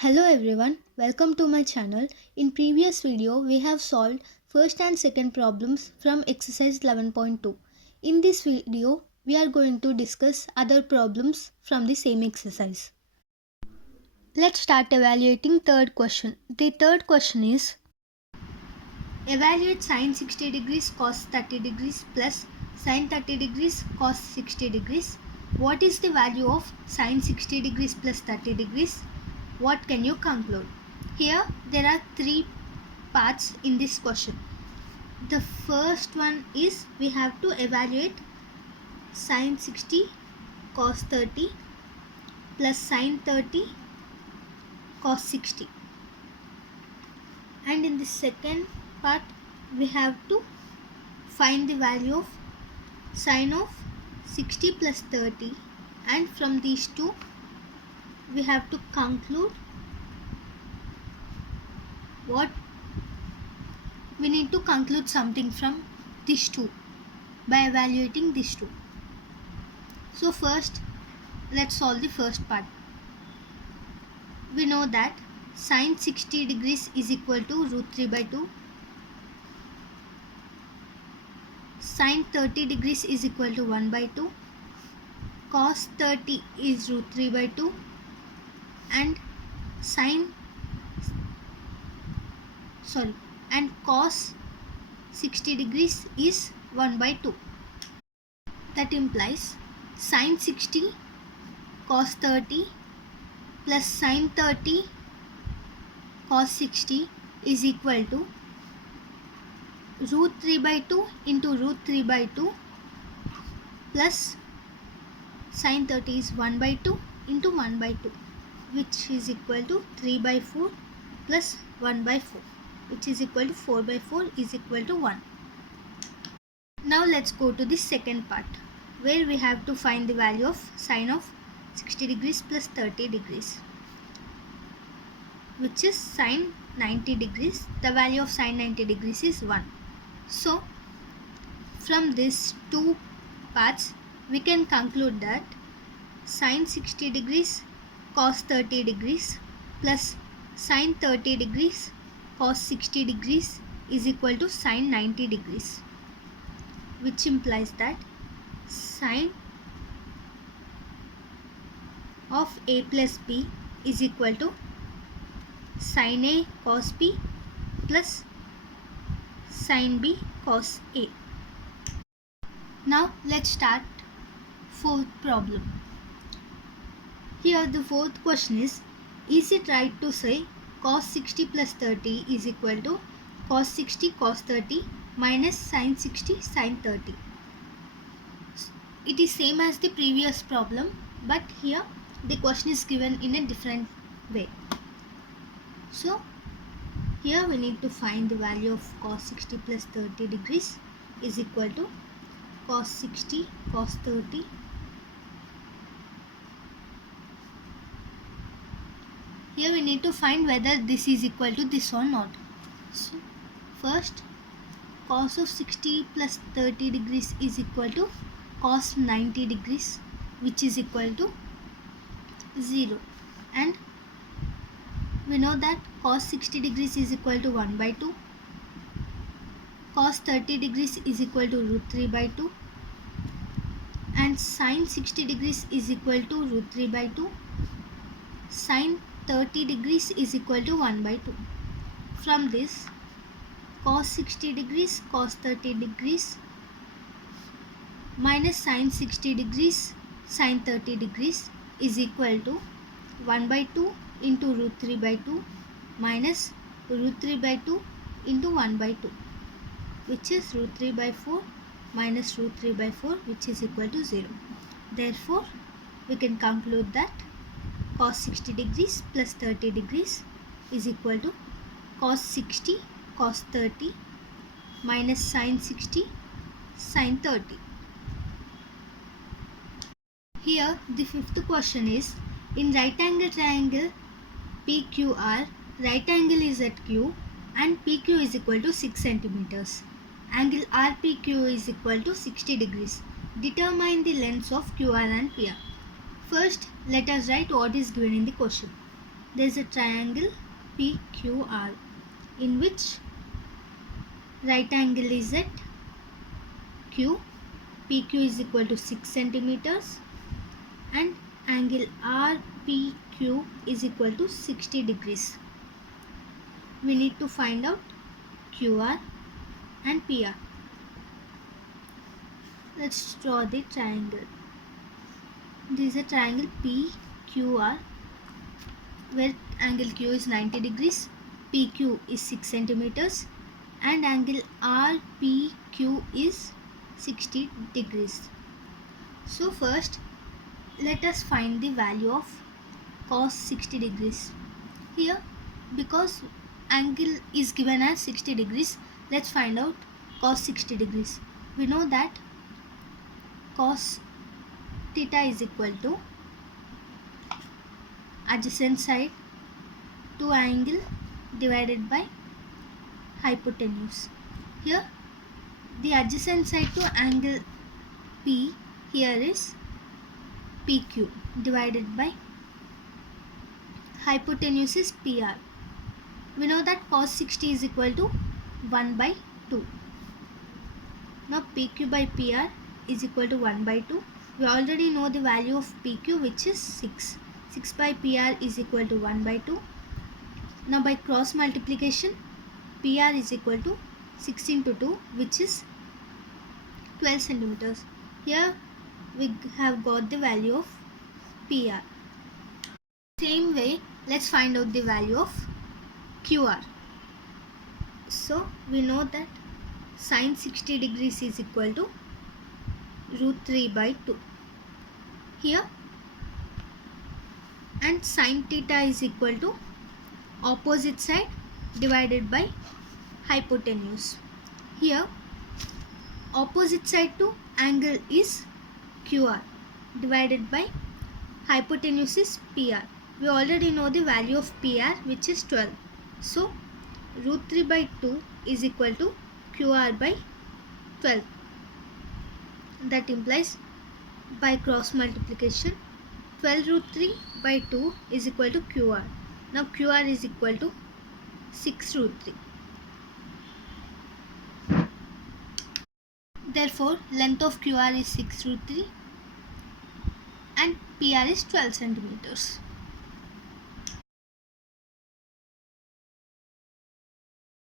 Hello everyone, welcome to my channel. In previous video we have solved first and second problems from exercise 11.2. In this video we are going to discuss other problems from the same exercise. Let's start evaluating third question. The third question is evaluate sin 60 degrees cos 30 degrees plus sin 30 degrees cos 60 degrees. What is the value of sin 60 degrees plus 30 degrees? What can you conclude? Here there are three parts in this question. The first one is we have to evaluate sin 60 cos 30 plus sin 30 cos 60. And in the second part we have to find the value of sin of 60 plus 30, and from these two we have to conclude what we need to conclude something from these two by evaluating these two. So first let's solve the first part. We know that sin 60 degrees is equal to root 3 by 2, sin 30 degrees is equal to 1 by 2, cos 30 is root 3 by 2, and cos 60 degrees is 1 by 2. That implies sin 60 cos 30 plus sin 30 cos 60 is equal to root 3 by 2 into root 3 by 2 plus sin 30 is 1 by 2 into 1 by 2, which is equal to 3 by 4 plus 1 by 4, which is equal to 4 by 4 is equal to 1. Now let's go to the second part where we have to find the value of sin of 60 degrees plus 30 degrees, which is sin 90 degrees. The value of sin 90 degrees is 1. So from these two parts we can conclude that sin 60 degrees cos 30 degrees plus sin 30 degrees cos 60 degrees is equal to sin 90 degrees, which implies that sin of a plus b is equal to sin a cos b plus sin b cos a. Now let's start fourth problem. Here the fourth question is it right to say cos 60 plus 30 is equal to cos 60 cos 30 minus sin 60 sin 30? It is same as the previous problem, but here the question is given in a different way. So here we need to find the value of cos 60 plus 30 degrees is equal to cos 60 cos 30 . Here we need to find whether this is equal to this or not. So first, cos of 60 plus 30 degrees is equal to cos 90 degrees, which is equal to 0, and we know that cos 60 degrees is equal to 1 by 2, cos 30 degrees is equal to root 3 by 2, and sin 60 degrees is equal to root 3 by 2, sin 30 degrees is equal to 1 by 2. From this, cos 60 degrees cos 30 degrees minus sin 60 degrees sin 30 degrees is equal to 1 by 2 into root 3 by 2 minus root 3 by 2 into 1 by 2, which is root 3 by 4 minus root 3 by 4, which is equal to 0. Therefore, we can conclude that cos 60 degrees plus 30 degrees is equal to cos 60 cos 30 minus sin 60 sin 30. Here the fifth question is in right angle triangle PQR, right angle is at Q and PQ is equal to 6 centimeters. Angle RPQ is equal to 60 degrees. Determine the lengths of QR and PR. First, let us write what is given in the question. there is a triangle PQR in which right angle is at Q, PQ is equal to 6 centimeters and angle RPQ is equal to 60 degrees. We need to find out QR and PR. Let's draw the triangle. This is a triangle PQR where angle Q is 90 degrees, PQ is 6 centimeters and angle RPQ is 60 degrees. So first let us find the value of cos 60 degrees. Here, because angle is given as 60 degrees, let's find out cos 60 degrees. We know that cos theta is equal to adjacent side to angle divided by hypotenuse. Here the adjacent side to angle P here is PQ divided by hypotenuse is PR. We know that cos 60 is equal to 1 by 2. Now PQ by PR is equal to 1 by 2. We already know the value of PQ, which is 6. 6 by PR is equal to 1 by 2. Now by cross multiplication, PR is equal to 6 into 2, which is 12 centimeters. Here we have got the value of PR. Same way, let's find out the value of QR. So we know that sin 60 degrees is equal to root 3 by 2. Here, and sin theta is equal to opposite side divided by hypotenuse. Here, opposite side to angle is QR divided by hypotenuse is PR. We already know the value of PR, which is 12. So root 3 by 2 is equal to QR by 12. That implies by cross multiplication 12 root 3 by 2 is equal to QR. Now QR is equal to 6 root 3. Therefore length of QR is 6 root 3 and PR is 12 centimeters.